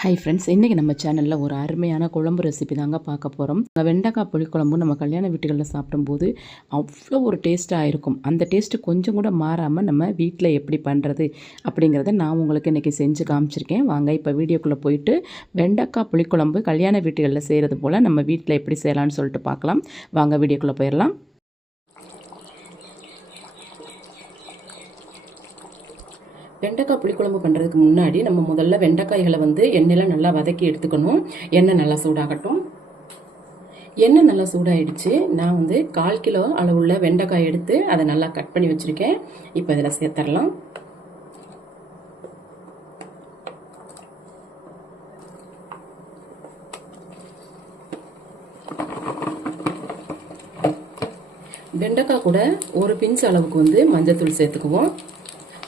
Hi friends இன்றைக்கி நம்ம சேனலில் ஒரு அருமையான குழம்பு ரெசிபி தாங்க பார்க்க போகிறோம் வெண்டைக்காய் புளிக்குழம்பு நம்ம கல்யாண வீட்டுகளில் சாப்பிடும்போது அவ்வளோ ஒரு டேஸ்ட்டாக இருக்கும். அந்த டேஸ்ட்டு கொஞ்சம் கூட மாறாமல் நம்ம வீட்டில் எப்படி பண்ணுறது அப்படிங்கிறத நான் உங்களுக்கு இன்றைக்கி செஞ்சு காமிச்சிருக்கேன். வாங்க இப்போ வீடியோக்குள்ளே போயிட்டு வெண்டைக்காய் புளிக்குழம்பு கல்யாண வீட்டுகளில் செய்கிறது போல் நம்ம வீட்டில் எப்படி செய்யலாம்னு சொல்லிட்டு பார்க்கலாம். வாங்க வீடியோக்குள்ளே போயிடலாம். வெண்டைக்காய் புளிக்குழம்பு பண்ணுறதுக்கு முன்னாடி நம்ம முதல்ல வெண்டைக்காய்களை வந்து எண்ணெயில் நல்லா வதக்கி எடுத்துக்கணும். எண்ணெய் நல்லா சூடாகட்டும். எண்ணெய் நல்லா சூடாயிடுச்சு. நான் வந்து கால் கிலோ அளவுள்ள வெண்டைக்காய் எடுத்து அதை நல்லா கட் பண்ணி வச்சுருக்கேன். இப்போ இதில் சேர்த்துடலாம் வெண்டைக்காய் கூட ஒரு பிஞ்ச் அளவுக்கு வந்து மஞ்சள் தூள் சேர்த்துக்குவோம்.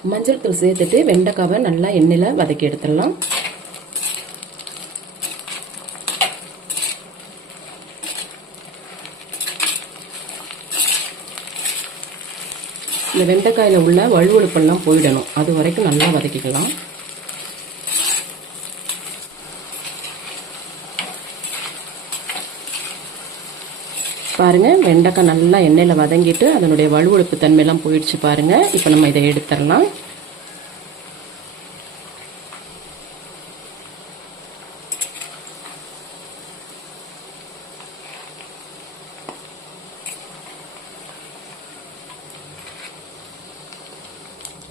மஞ்சள் தூள் சேர்த்துட்டு வெண்டைக்காவை நல்லா எண்ணெயில் வதக்கி எடுத்துடலாம். இந்த வெண்டைக்காயில் உள்ள வழுவழுப்பெல்லாம் போயிடணும். அது வரைக்கும் நல்லா வதக்கிக்கலாம். பாருங்க. வெண்டைக்காய் நல்லா எண்ணெயில் வதங்கிட்டு அதனுடைய வலுவழுப்பு தன்மையெல்லாம் போயிடுச்சு பாருங்க. இப்போ நம்ம இதை எடுத்துடலாம்.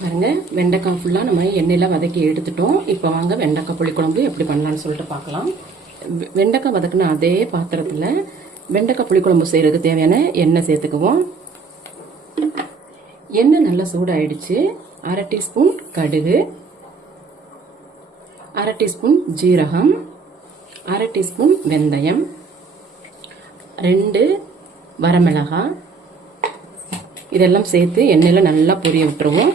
பாருங்க. வெண்டைக்காய் ஃபுல்லாக நம்ம எண்ணெயில் வதக்கி எடுத்துட்டோம். இப்போ வாங்க வெண்டைக்காய் புளிக்குழம்பு எப்படி பண்ணலான்னு சொல்லிட்டு பார்க்கலாம். வெண்டைக்காய் வதக்குன அதே பாத்திரத்தில் வெண்டைக்காய் புளிக்குழம்பு செய்கிறதுக்கு தேவையான எண்ணெய் சேர்த்துக்குவோம். எண்ணெய் நல்லா சூடாயிடுச்சு. அரை டீஸ்பூன் கடுகு. அரை டீஸ்பூன் ஜீரகம். அரை டீஸ்பூன் வெந்தயம். ரெண்டு வரமிளகாய். இதெல்லாம் சேர்த்து எண்ணெயில் நல்லா பொரிய விட்டுருவோம்.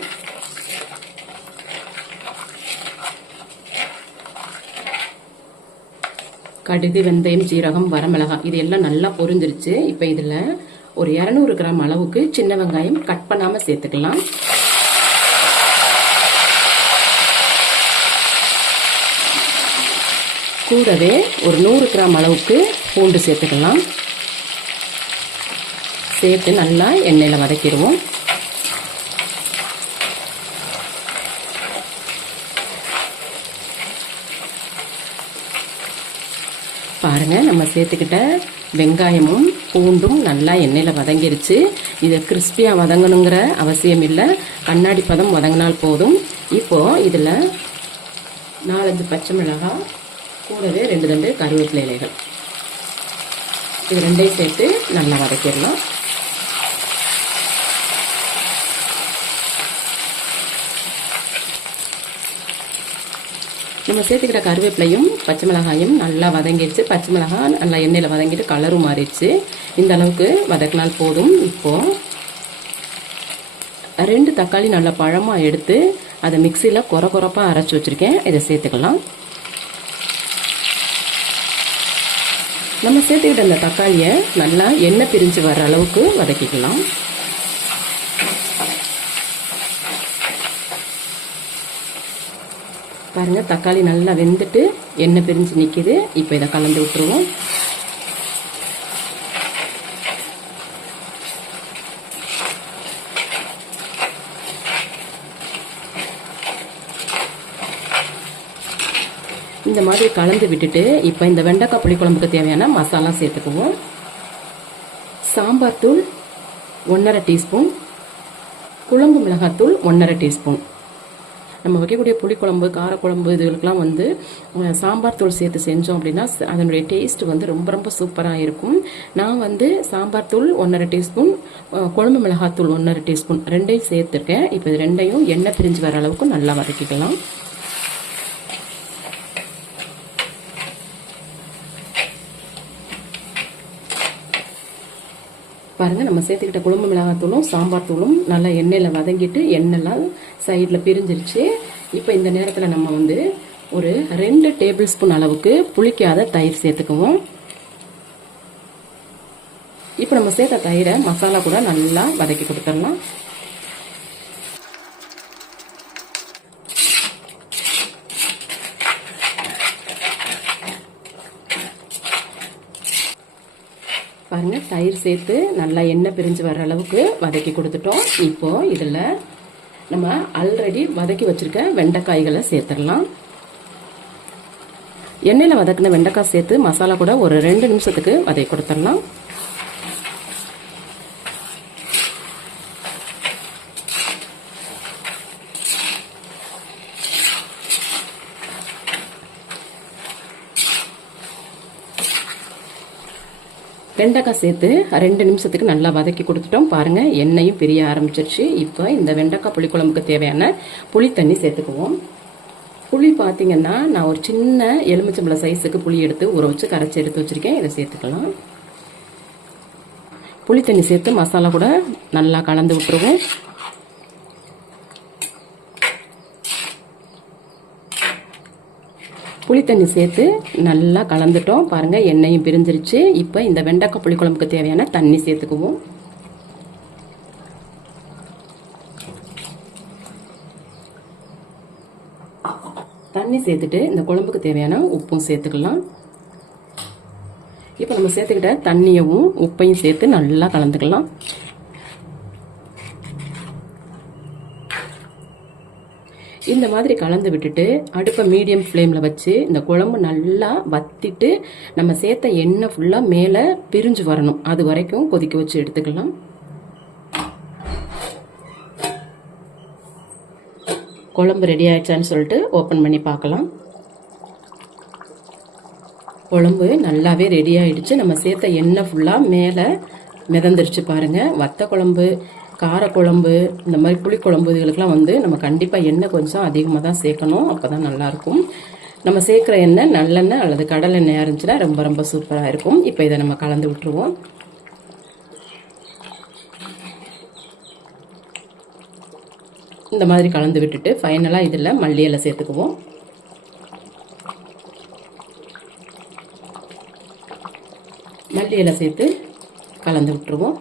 கடுகு வெந்தயம் சீரகம் வரமிளகாய் இது எல்லாம் நல்லா பொரிஞ்சிருச்சு. இப்போ இதில் ஒரு இரநூறு கிராம் அளவுக்கு சின்ன வெங்காயம் கட் பண்ணாமல் சேர்த்துக்கலாம். கூடவே ஒரு நூறு கிராம் அளவுக்கு பூண்டு சேர்த்துக்கலாம். சேர்த்து நல்லா எண்ணெயில் வதக்கிடுவோம். பாருங்க நம்ம சேர்த்துக்கிட்ட வெங்காயமும் பூண்டும் நல்லா எண்ணெயில் வதங்கிருச்சு. இதை கிறிஸ்பியாக வதங்கணுங்கிற அவசியம் இல்லை. கண்ணாடி பதம் வதங்கினால் போதும். இப்போது இதில் நாலஞ்சு பச்சை மிளகாய் கூடவே ரெண்டு ரெண்டு கருவேப்பிலை இலைகள். இது ரெண்டையும் சேர்த்து நல்லா வதக்கிடலாம். நம்ம சேர்த்துக்கிற கருவேப்பிலையும் பச்சை மிளகாயும் நல்லா வதங்கிடுச்சு. பச்சை மிளகாய் நல்லா எண்ணெயில் வதங்கிட்டு கலரும் மாறிடுச்சு. இந்த அளவுக்கு வதக்கினால் போதும். இப்போது ரெண்டு தக்காளி நல்லா பழமாக எடுத்து அதை மிக்சியில் குறை குறைப்பாக அரைச்சி வச்சுருக்கேன். இதை சேர்த்துக்கலாம். நம்ம சேர்த்துக்கிட்ட இந்த தக்காளியை நல்லா எண்ணெய் பிரிஞ்சு வர அளவுக்கு வதக்கிக்கலாம். பாருங்கள் தக்காளி நல்லா வெந்துட்டு எண்ணெய் பிரிஞ்சு நிற்கிது இப்போ இதை கலந்து விட்டுருவோம். இந்த மாதிரி கலந்து விட்டுட்டு இப்போ இந்த வெண்டைக்காய் புளிக்குழம்புக்கு தேவையான மசாலா சேர்த்துக்குவோம். சாம்பார் தூள் ஒன்றரை டீஸ்பூன் குழம்பு மிளகாத்தூள் ஒன்றரை டீஸ்பூன். நம்ம வைக்கக்கூடிய புளிக்குழம்பு காரக்குழம்பு இதுகளுக்கெல்லாம் வந்து சாம்பார் தூள் சேர்த்து செஞ்சோம் அப்படின்னா அதனுடைய டேஸ்ட் வந்து ரொம்ப ரொம்ப சூப்பராக இருக்கும். நான் வந்து சாம்பார் தூள் ஒன்றரை டீஸ்பூன் குழம்பு மிளகாத்தூள் ஒன்றரை டீஸ்பூன் ரெண்டையும் சேர்த்துருக்கேன். இப்போ இது ரெண்டையும் எண்ணெய் பிரிஞ்சு வர அளவுக்கு நல்லா வதக்கிக்கலாம். பாருங்கள் நம்ம சேர்த்துக்கிட்ட குழம்பு மிளகாத்தூளும் சாம்பார் தூளும் நல்லா எண்ணெயில் வதங்கிட்டு எண்ணெய்லாம் சைடில் பிரிஞ்சிருச்சு. இப்போ இந்த நேரத்தில் நம்ம வந்து ஒரு ரெண்டு டேபிள் ஸ்பூன் அளவுக்கு புளிக்காத தயிர் சேர்த்துக்குவோம். இப்போ நம்ம சேர்த்த தயிரை மசாலா கூட நல்லா வதக்கி கொடுத்துடலாம். பாருங்கள் தயிர் சேர்த்து நல்லா எண்ணெய் பிரிஞ்சு வர அளவுக்கு வதக்கி கொடுத்துட்டோம். இப்போது இதில் நம்ம ஆல்ரெடி வதக்கி வச்சிருக்க வெண்டைக்காய்களை சேர்த்துடலாம். எண்ணெயில் வதக்கின வெண்டைக்காய் சேர்த்து மசாலா கூட ஒரு ரெண்டு நிமிஷத்துக்கு வதக்கி கொடுத்துடலாம். வெண்டைக்காய் சேர்த்து ரெண்டு நிமிஷத்துக்கு நல்லா வதக்கி கொடுத்துட்டோம். பாருங்கள் எண்ணெயும் பிரிய ஆரம்பிச்சிருச்சு. இப்போ இந்த வெண்டைக்காய் புளிக்குழம்புக்கு தேவையான புளி தண்ணி சேர்த்துக்குவோம். புளி பார்த்தீங்கன்னா நான் ஒரு சின்ன எலுமிச்சம்பழ சைஸுக்கு புளி எடுத்து ஊற வச்சு கரைச்சி எடுத்து வச்சிருக்கேன். இதை சேர்த்துக்கலாம். புளி தண்ணி சேர்த்து மசாலா கூட நல்லா கலந்து விட்டுருவோம். புளி தண்ணி சேர்த்து நல்லா கலந்துட்டோம். பாருங்க எண்ணெயும் பிரிஞ்சிருச்சு. இப்போ இந்த வெண்டைக்காய் புளிக்குழம்புக்கு தேவையான தண்ணி சேர்த்துக்குவோம். தண்ணி சேர்த்துட்டு இந்த குழம்புக்கு தேவையான உப்பும் சேர்த்துக்கலாம். இப்போ நம்ம சேர்த்துக்கிட்ட தண்ணியவும் உப்பையும் சேர்த்து நல்லா கலந்துக்கலாம். இந்த மாதிரி கலந்து விட்டுட்டு அடுப்பை மீடியம் ஃப்ளேமில் வச்சு இந்த குழம்பு நல்லா வத்திட்டு நம்ம சேர்த்த எண்ணெய் ஃபுல்லாக மேலே பிரிஞ்சு வரணும். அது வரைக்கும் கொதிக்க வச்சு எடுத்துக்கலாம். குழம்பு ரெடி ஆயிடுச்சான்னு சொல்லிட்டு ஓப்பன் பண்ணி பார்க்கலாம். குழம்பு நல்லாவே ரெடி ஆயிடுச்சு. நம்ம சேர்த்த எண்ணெய் ஃபுல்லாக மேலே மிதந்துருச்சு பாருங்கள் வத்த குழம்பு காரக்குழம்பு இந்த மாதிரி புளிக்குழம்பு இதுகளுக்கெல்லாம் வந்து நம்ம கண்டிப்பாக எண்ணெய் கொஞ்சம் அதிகமாக தான் சேர்க்கணும். அப்போ தான் நல்லாயிருக்கும் நம்ம சேர்க்குற எண்ணெய் நல்லெண்ணெய் அல்லது கடல் எண்ணெயாக இருந்துச்சுன்னா ரொம்ப ரொம்ப சூப்பராக இருக்கும். இப்போ இதை நம்ம கலந்து விட்டுருவோம். இந்த மாதிரி கலந்து விட்டுட்டு ஃபைனலாக இதில் மல்லி இலை சேர்த்துக்குவோம். மல்லி இலை சேர்த்து கலந்து விட்டுருவோம்.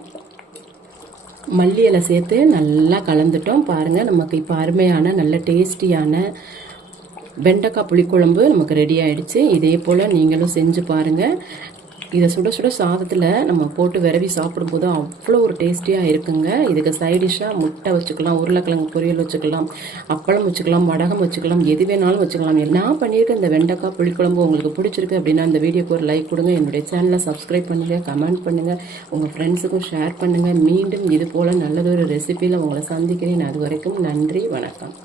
மல்லி இலை சேர்த்து நல்லா கலந்துட்டோம். பாருங்கள் நமக்கு இப்போ அருமையான நல்ல டேஸ்டியான வெண்டைக்காய் புளிக்குழம்பு நமக்கு ரெடி ஆகிடுச்சு இதே போல் நீங்களும் செஞ்சு பாருங்கள் இதை சுட சுட சாதத்தில் நம்ம போட்டு விரவி சாப்பிடும்போது அவ்வளோ ஒரு டேஸ்டியாக இருக்குங்க. இதுக்கு சைடிஷ்ஷாக முட்டை வச்சுக்கலாம் உருளைக்கிழங்கு பொரியல் வச்சுக்கலாம் அப்பளம் வச்சுக்கலாம் வடகம் வச்சுக்கலாம் எது வேணாலும் வச்சுக்கலாம். நான் பண்ணியிருக்க இந்த வெண்டைக்காய் புளிக்குழம்பு உங்களுக்கு பிடிச்சிருக்கு அப்படின்னா இந்த வீடியோக்கு ஒரு லைக் கொடுங்க. என்னுடைய சேனலை சப்ஸ்கிரைப் பண்ணுங்கள் கமெண்ட் பண்ணுங்கள் உங்கள் ஃப்ரெண்ட்ஸுக்கும் ஷேர் பண்ணுங்கள் மீண்டும் இது போல் நல்லதொரு ரெசிபியில் உங்களை சந்திக்கிறேன். அது வரைக்கும் நன்றி வணக்கம்.